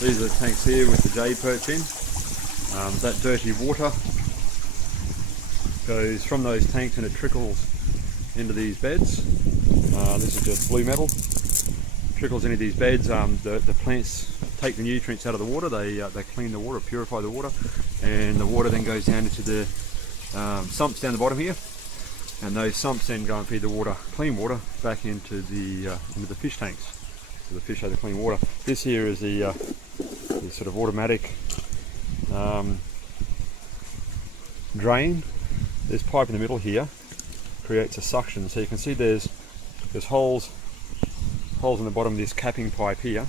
These are the tanks here with the jade perch in. That dirty water goes from those tanks and it trickles into these beds. This is just blue metal. Trickles into these beds. The plants take the nutrients out of the water. They clean the water, purify the water, and the water then goes down into the sumps down the bottom here. And those sumps then go and feed the water, clean water, back into the fish tanks. So the fish have the clean water. This here is the sort of automatic drain. This pipe in the middle here creates a suction. So you can see there's holes in the bottom of this capping pipe here,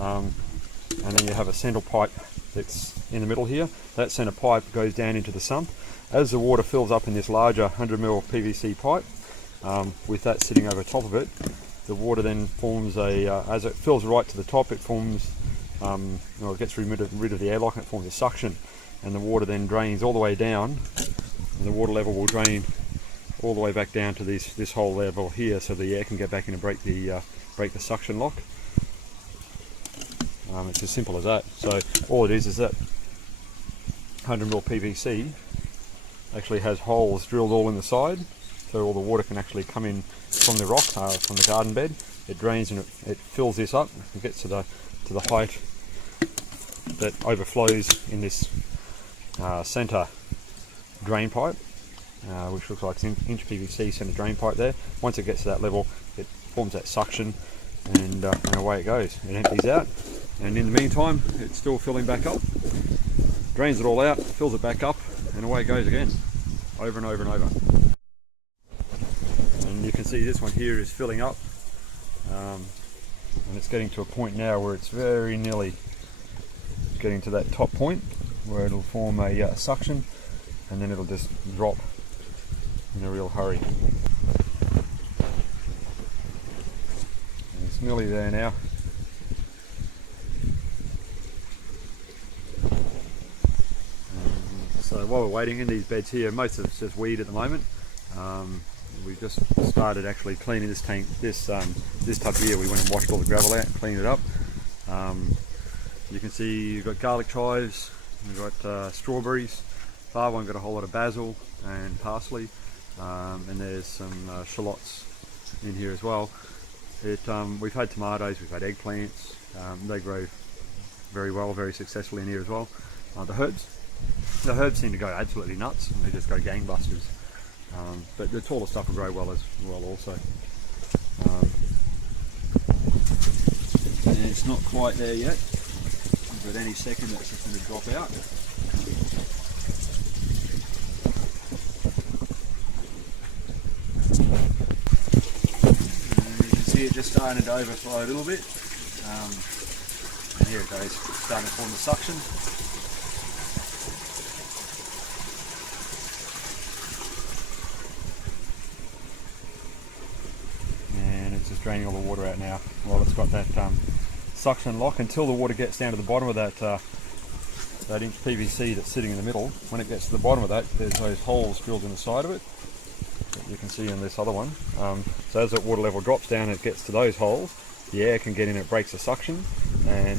and then you have a central pipe that's in the middle here. That centre pipe goes down into the sump. As the water fills up in this larger 100mm PVC pipe, with that sitting over top of it, the water then forms as it fills right to the top, it forms, it gets rid of the airlock and it forms a suction, and the water then drains all the way down, and the water level will drain all the way back down to this whole level here, so the air can get back in and break the suction lock. It's as simple as that. So all it is that 100mm PVC actually has holes drilled all in the side, so all the water can actually come in from the rock, from the garden bed. It drains and it fills this up. It gets to the height that overflows in this centre drain pipe, which looks like an inch PVC centre drain pipe there. Once it gets to that level, it forms that suction, and away it goes. It empties out, and in the meantime, it's still filling back up. Drains it all out, fills it back up, and away it goes again, over and over and over. And you can see this one here is filling up, and it's getting to a point now where it's very nearly getting to that top point where it'll form a suction, and then it'll just drop in a real hurry. And it's nearly there now. So while we're waiting in these beds here, most of it's just weed at the moment. We just started actually cleaning this tank, this tub here. We went and washed all the gravel out and cleaned it up. You can see you've got garlic chives, we've got strawberries. Far one got a whole lot of basil and parsley, and there's some shallots in here as well. We've had tomatoes, we've had eggplants. They grow very well, very successfully in here as well. The herbs seem to go absolutely nuts, and they just go gangbusters. But the taller stuff will grow well as well also. And it's not quite there yet, but any second that's just going to drop out. And you can see it just starting to overflow a little bit. And here it goes, starting to form the suction. Just draining all the water out now while it's got that suction lock, until the water gets down to the bottom of that inch PVC that's sitting in the middle. When it gets to the bottom of that, there's those holes drilled in the side of it that you can see in this other one. So as that water level drops down, it gets to those holes, the air can get in, it breaks the suction, and